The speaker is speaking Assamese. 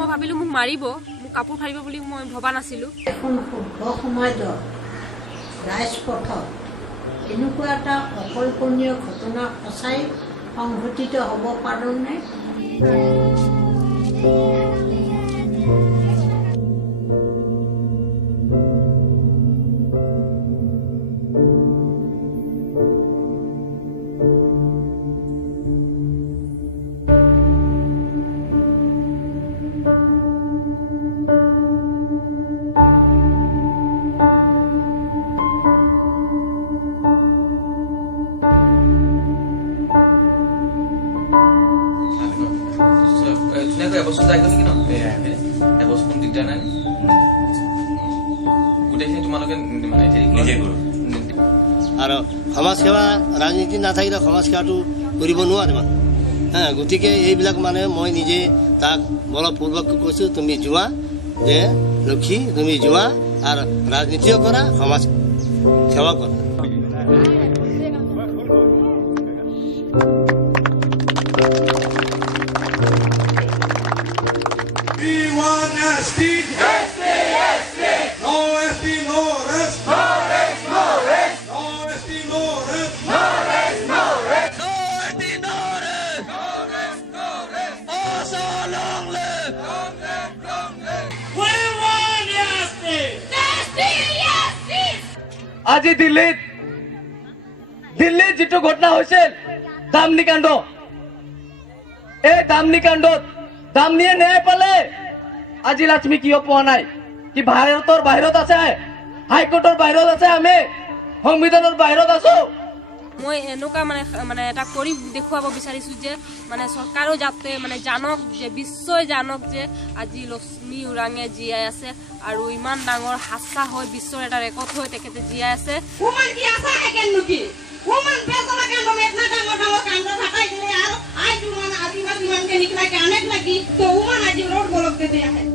মই ভাবিলোঁ মোক মাৰিব, মোক কাপোৰ ফাৰিব বুলি মই ভবা নাছিলোঁ। এখন শুদ্ধ সমাজত ৰাজপথত এনেকুৱা এটা অকল্পনীয় ঘটনা সঁচাই সংঘটিত হ'ব পাৰোঁনে? এবছৰ যাই গ'ল নেকি ন? এবছৰ দিগদাৰ নাই, গোটেইখিনি তোমালোকে নিজে কৰোঁ। আৰু সমাজ সেৱা ৰাজনীতি নাথাকিলে সমাজ সেৱাটো কৰিব নোৱাৰে মানুহ। গতিকে এইবিলাক মানে মই নিজে তাক বলপূৰ্বক কৈছোঁ, তুমি যোৱা যে লক্ষী, তুমি যোৱা আৰু ৰাজনীতিও কৰা, সমাজ সেৱা কৰা। আজি দিল্লীত যিটো ঘটনা হৈছিল দামনি কাণ্ড, এই দামনি কাণ্ডত দামনিয়ে ন্যায় পালে। আজি লক্ষ্মী কিয় পোৱা নাই? কি ভাৰতৰ বাহিৰত আছে? হাইকোৰ্টৰ বাহিৰত আছে? আমি সংবিধানৰ বাহিৰত আছো? মই এনেকুৱা মানে এটা কৰি দেখুৱাব বিচাৰিছোঁ যে মানে চৰকাৰেও যাতে মানে জানক, যে বিশ্বই জানক যে আজি লক্ষ্মী ওৰাঙে জীয়াই আছে আৰু ইমান ডাঙৰ হাস্যা হৈ বিশ্বৰ এটা ৰেকৰ্ড হৈ তেখেতে জীয়াই আছে। আদিবাসী মানুষকে নিকলা के अनेक लगी तो उमन आज रोड बोलक देते हैं।